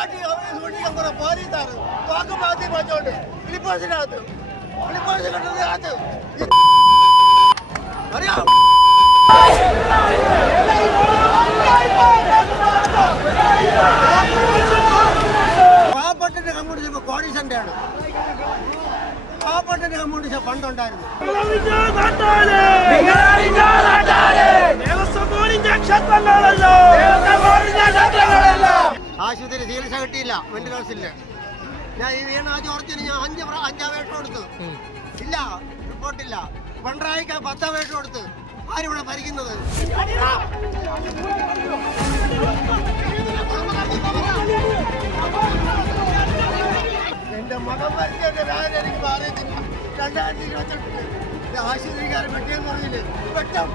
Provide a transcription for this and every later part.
പെണ്ണാട്ടി അവരെ സൂക്ഷിക്കാൻ കുറെ പോലീസാണ് തോക്ക് മാറ്റി വെച്ചോണ്ട് ഫിലിപ്പോസിനകത്ത് ഫിലിപ്പോസിനകത്ത് അറിയാം പാവപ്പെട്ടന്റെ കമ്മ്യൂണിസ്റ്റ് ഇപ്പൊ കോടീശന്റെ ആണ് പാവപ്പെട്ടന്റെ കമ്മ്യൂണിസ്റ്റ് പണ്ടുണ്ടായിരുന്നു ആശുപത്രി മെന്റൽ ഹൗസില്ല ഞാൻ ഈ വീണ ആ ജോർജിന് ഞാൻ അഞ്ച് അഞ്ചാവേഷം കൊടുത്തു ഇല്ല റിപ്പോർട്ടില്ല പിണറായിക്ക് പത്താവേഷം കൊടുത്ത് ആരിവിടെ ഭരിക്കുന്നത്? എന്റെ മകൻ ഭരിച്ചെന്റെ വേദന എനിക്ക് മാറിയിട്ടില്ല. രണ്ടായിരത്തി ഇരുപത്തെട്ടിൽ ഇത് ആശുപത്രിക്കാരൻ വെട്ടിയെന്ന് പറഞ്ഞില്ലേ? വെട്ടം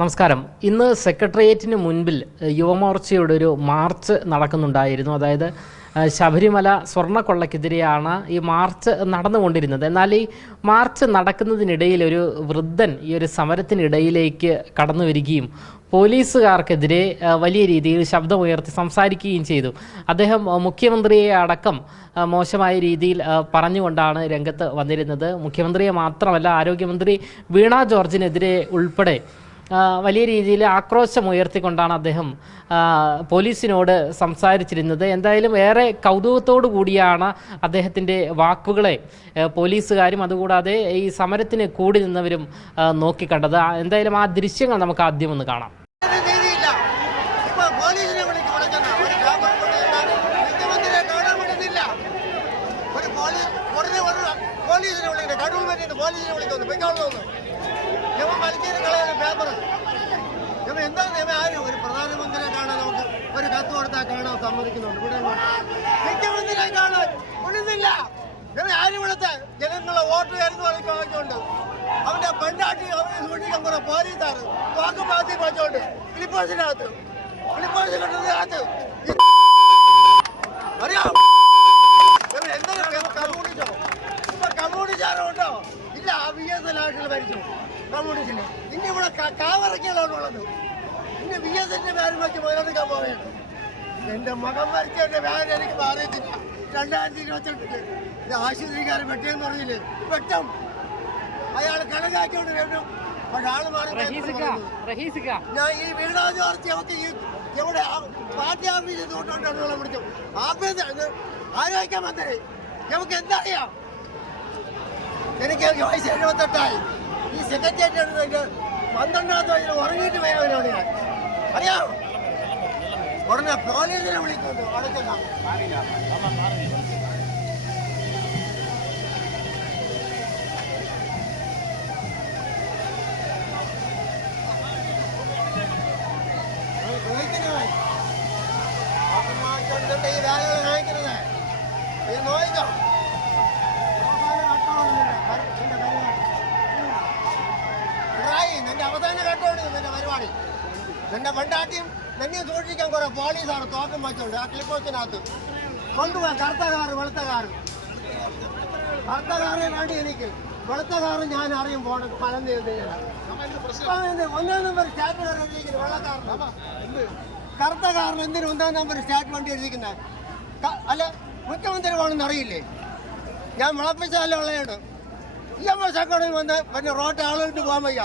നമസ്കാരം. ഇന്ന് സെക്രട്ടേറിയറ്റിന് മുൻപിൽ യുവമോർച്ചയുടെ ഒരു മാർച്ച് നടക്കുന്നുണ്ടായിരുന്നു. അതായത് ശബരിമല സ്വർണക്കൊള്ളക്കെതിരെയാണ് ഈ മാർച്ച് നടന്നുകൊണ്ടിരുന്നത്. എന്നാൽ ഈ മാർച്ച് നടക്കുന്നതിനിടയിൽ ഒരു വൃദ്ധൻ ഈ ഒരു സമരത്തിനിടയിലേക്ക് കടന്നു വരികയും പോലീസുകാർക്കെതിരെ വലിയ രീതിയിൽ ശബ്ദമുയർത്തി സംസാരിക്കുകയും ചെയ്തു. അദ്ദേഹം മുഖ്യമന്ത്രിയെ അടക്കം മോശമായ രീതിയിൽ പറഞ്ഞുകൊണ്ടാണ് രംഗത്ത് വന്നിരുന്നത്. മുഖ്യമന്ത്രിയെ മാത്രമല്ല ആരോഗ്യമന്ത്രി വീണ ജോർജിനെതിരെ ഉൾപ്പെടെ വലിയ രീതിയിൽ ആക്രോശം ഉയർത്തിക്കൊണ്ടാണ് അദ്ദേഹം പോലീസിനോട് സംസാരിച്ചിരുന്നത്. എന്തായാലും ഏറെ കൗതുകത്തോടു കൂടിയാണ് അദ്ദേഹത്തിന്റെ വാക്കുകളെ പോലീസുകാരും അതുകൂടാതെ ഈ സമരത്തിന് കൂടി നിന്നവരും നോക്കിക്കണ്ടത്. എന്തായാലും ആ ദൃശ്യങ്ങൾ നമുക്ക് ആദ്യം ഒന്ന് കാണാം. പോലീസിനെ വിളിക്കുന്നു പറ്റിയിട്ട് പോലീസിനെ വിളിക്കുന്നു പൊയ്ക്കോളൂന്ന് ഇവൻ വലിച്ചേരി കളയുന്ന പേപ്പർ ഇവൻ എന്താ ഇവൻ ആരും ഒരു പ്രധാനമന്ത്രിയെ കാണാൻ നമുക്ക് ഒരു കത്ത് കൊടുത്താൽ കാണാൻ സമ്മതിക്കുന്നുണ്ട്. ഇവിടെ. മുഖ്യമന്ത്രിയെ കാണാൻ വിടുന്നില്ല ഇവൻ ആരും ഇവിടുത്തെ ജനങ്ങളെ വോട്ട് കയറുന്ന കളിക്കുന്നുണ്ട് അവന്റെ പെണ്ണാട്ടി അവനെ സൂക്ഷിക്കാൻ കുറെ പോലീസാണ്. തോക്ക് പാത്തി വെച്ചോണ്ട് ഫിലിപ്പോസിനകത്ത് ഫിലിപ്പോസിനകത്ത് അറിയാം ഇവൻ എന്തെങ്കിലും ഇവൻ കമ്മ്യൂണിസ്റ്റോ ഇപ്പൊ കമ്മ്യൂണിസ്റ്റാരോ ഉണ്ടോ ആയിട്ടുള്ള ഭരിച്ചു. കമ്മ്യൂണിസ്റ്റിന്. പിന്നെ ഇവിടെ കാവറക്കിയതാണ് ഉള്ളത്. പിന്നെ ബി എസ് എന്റെ പേരും വെച്ച് മുതലെടുക്കാൻ പോവുകയാണ്. എന്റെ മകൻ മരിച്ചതിന്റെ പേര് എനിക്ക് മാറിയിട്ടില്ല. രണ്ടായിരത്തി ഇരുപത്തെട്ടിൽ ഇത് ആശുപത്രിക്കാരൻ വെട്ടിയെന്ന് പറഞ്ഞില്ലേ? വെട്ടം. അയാൾ കണക്കാക്കിയോണ്ട് വേണ്ടും പക്ഷെ ആൾ മാറി ഞാൻ ഈ വീണാ ജോർജ് അവർക്ക് ഈ എവിടെ പാർട്ടി ഓഫീസിൽ തൊട്ടുകൊണ്ടാണ് വെള്ളം പിടിച്ചു ആഫീസ് ആരോഗ്യ മന്ത്രി നമുക്ക് എന്താ അറിയാം? എനിക്ക് വയസ്സ് എഴുപത്തെട്ടായി. ഈ സെക്രട്ടേറിയറ്റ് പന്ത്രണ്ടാമത്തെ വയസ്സിൽ ഉറങ്ങിയിട്ട് പോയവനാണ് ഞാൻ. അറിയാം ഉടനെ പോലീസിനെ വിളിക്കുന്നു. അടയ്ക്കുന്ന പരിപാടി. എന്റെ പെണ്ടാട്ടിയും നിന്നെ സൂക്ഷിക്കാൻ കുറെ പോലീസാണ് തോക്കം വെച്ചോണ്ട് ആ ക്ലിപ്പോസിനകത്ത് കൊണ്ടുപോകാൻ കറുത്ത കാറ് വെളുത്ത വേണ്ടി എനിക്ക് വെളുത്ത കാറ് ഞാൻ അറിയും പോണത് ഫലം തീർന്നു ഒന്നാം നമ്പർ സ്റ്റാറ്റ് എഴുതിയിരിക്കുന്നത് വെള്ളക്കാരൻ കറുത്ത എന്തിനു ഒന്നാം നമ്പർ സ്റ്റാറ്റ് വണ്ടി എഴുതിക്കുന്നത് അല്ല മുഖ്യമന്ത്രി പോകണമെന്ന് അറിയില്ലേ? ഞാൻ മുളപ്പിച്ചാലേ ഉള്ളതാണ് ഇ എം എസ് അക്കൗണ്ടിൽ വന്ന് പിന്നെ റോട്ട് ആളുകൾക്ക് പോകാൻ വയ്യ.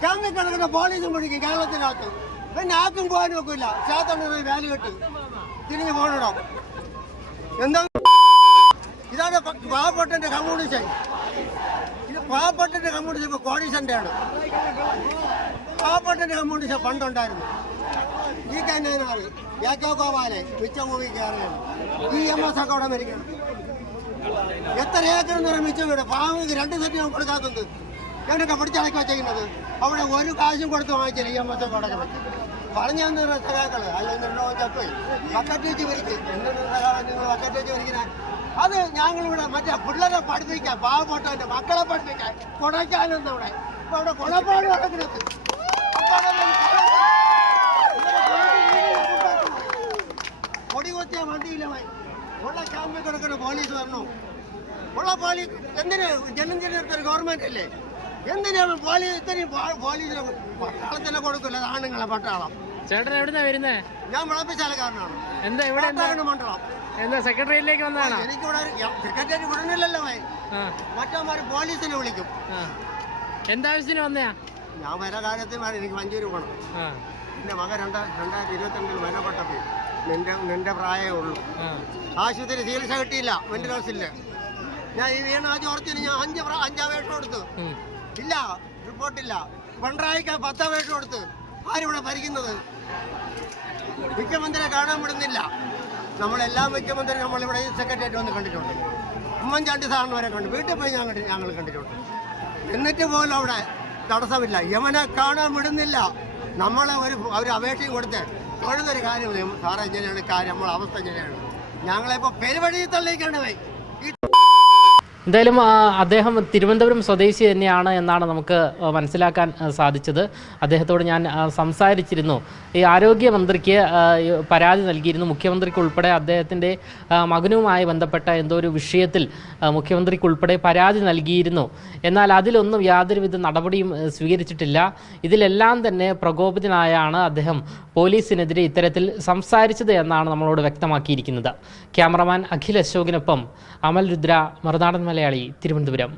ക്യാമ്പിൽ കിടക്കുന്ന പോലീസും പിടിക്കും കേരളത്തിനകത്ത്. പിന്നെ ആർക്കും പോകാൻ നോക്കില്ല ശാത്തോണ്ട് വാല്യൂ കെട്ടി. തിരിഞ്ഞ് പോകണം. എന്താ ഇതാണ് പ- പാവപ്പെട്ടന്റെ കമ്മ്യൂണിസ്റ്റ് ഇത് പാവപ്പെട്ടന്റെ കമ്മ്യൂണിസ്റ്റ് ഇപ്പൊ കോടീശന്റെ ആണ് പാവപ്പെട്ടന്റെ കമ്മ്യൂണിസ്റ്റ് പണ്ടുണ്ടായിരുന്നു. ഈ കന്നാനാറ് യാക്കോ ഗോപാലെ മിച്ച മൂവി കയറുകയാണ് ഇ എം എസ് ഒക്കെ അവിടെ മരിക്കണം. എത്ര ഏക്കർ നിർമ്മിച്ച വീട് പാവങ്ങൾക്ക് രണ്ട് സെറ്റ് കൊടുക്കാത്തത്. ഞാനൊക്കെ പിടിച്ചടക്കി വെച്ചേക്കുന്നത് അവിടെ ഒരു കാശും കൊടുത്ത് വാങ്ങിച്ചില്ല ഈ അമ്മത്തെ അവിടെ വെച്ച്. പറഞ്ഞു തന്ന സഖാക്കൾ അല്ലെങ്കിൽ ചപ്പോയി ബക്കറ്റ് വെച്ച് വരിക്കും എന്തെന്ന് സഖാവ് ബക്കറ്റ് വെച്ച് വരിക്കുന്നത് അത് ഞങ്ങളിവിടെ മറ്റേ പിള്ളേരെ പഠിപ്പിക്കാം പാവപ്പെട്ടവന്റെ മക്കളെ പഠിപ്പിക്കാൻ കൊടയ്ക്കാനൊന്നും അവിടെ ഇപ്പൊ അവിടെ കൊടപ്പാട് നടക്കുന്നത്. കൊടി കൊത്തിയ വണ്ടിയില്ല ഉള്ള ക്യാമ്പിൽ കിടക്കുന്ന പോലീസ് വരണോ? ഉള്ള പോലീസ് എന്തിന് ജനം തിരഞ്ഞെടുത്ത ഗവൺമെന്റ് അല്ലേ? എന്തിനാണ് പോലീസ് ഇത്രയും പോലീസിനെ പട്ടാളത്തിനെ കൊടുക്കില്ല? ആണുങ്ങളെ പട്ടാളം. ചേട്ടൻ എവിടുന്നാ വരുന്നേ? ഞാൻ വിളപ്പിച്ചാലക്കാരനാണ് എന്താ ഇവിടെ മണ്ഡലം. എന്താ സെക്രട്ടറിയിലേക്ക് വന്നതാണോ? എനിക്കിവിടെ സെക്രട്ടറി വിടണില്ലല്ലോ മറ്റവന്മാർ പോലീസിനെ വിളിക്കും. എന്താവശ്യത്തിന് വന്നയാ? ഞാൻ വര കാര്യത്തിൽ എനിക്ക് മഞ്ചൂര് പോകണം എന്റെ മകൻ രണ്ട രണ്ടായിരത്തി ഇരുപത്തിരണ്ടിൽ മരണപ്പെട്ടപ്പോൾ നിന്റെ നിന്റെ പ്രായമേ ഉള്ളൂ. ആശുപത്രി ചികിത്സ കിട്ടിയില്ല മെന്റൽ ഹൗസിൽ ഞാൻ ഈ വീണ ആ ചോർത്തിന് ഞാൻ അഞ്ച് അഞ്ച് അപേക്ഷ കൊടുത്തു. ഇല്ല റിപ്പോർട്ടില്ല പിണറായിക്ക് പത്ത് അപേക്ഷ കൊടുത്ത് ആരിവിടെ ഭരിക്കുന്നത്? മുഖ്യമന്ത്രിയെ കാണാൻ വിടുന്നില്ല. നമ്മളെല്ലാ മുഖ്യമന്ത്രി നമ്മളിവിടെ സെക്രട്ടേറിയറ്റ് വന്ന് കണ്ടിട്ടുണ്ട്. ഉമ്മൻചാണ്ടി സാറിന് വരെ കണ്ടു. വീട്ടിൽ പോയി ഞങ്ങൾ ഞങ്ങൾ കണ്ടിട്ടുണ്ട്. എന്നിട്ട് പോലും അവിടെ തടസ്സമില്ല. യമനെ കാണാൻ വിടുന്നില്ല. നമ്മളെ ഒരു ഒരു അപേക്ഷയും കൊടുത്ത് തൊഴുതൊരു കാര്യം സാറേ ഇങ്ങനെയാണ് കാര്യം. നമ്മളെ അവസ്ഥ ഇങ്ങനെയാണ്. ഞങ്ങളെ ഇപ്പോൾ തള്ളിക്കാണ് പോയി ഈ എന്തായാലും അദ്ദേഹം തിരുവനന്തപുരം സ്വദേശി തന്നെയാണ് എന്നാണ് നമുക്ക് മനസ്സിലാക്കാൻ സാധിച്ചത്. അദ്ദേഹത്തോട് ഞാൻ സംസാരിച്ചിരുന്നു. ഈ ആരോഗ്യമന്ത്രിക്ക് പരാതി നൽകിയിരുന്നു. മുഖ്യമന്ത്രിക്ക് ഉൾപ്പെടെ അദ്ദേഹത്തിന്റെ മകനുമായി ബന്ധപ്പെട്ട എന്തോ ഒരു വിഷയത്തിൽ മുഖ്യമന്ത്രിക്ക് ഉൾപ്പെടെ പരാതി നൽകിയിരുന്നു. എന്നാൽ അതിലൊന്നും യാതൊരുവിധ നടപടിയും സ്വീകരിച്ചിട്ടില്ല. ഇതിലെല്ലാം തന്നെ പ്രകോപിതനായാണ് അദ്ദേഹം പോലീസിനെതിരെ ഇത്തരത്തിൽ സംസാരിച്ചത് എന്നാണ് നമ്മളോട് വ്യക്തമാക്കിയിരിക്കുന്നത്. ക്യാമറമാൻ അഖിൽ അശോകിനൊപ്പം അമൽ രുദ്ര മറുനാടൻ മലയാളി തിരുവനന്തപുരം.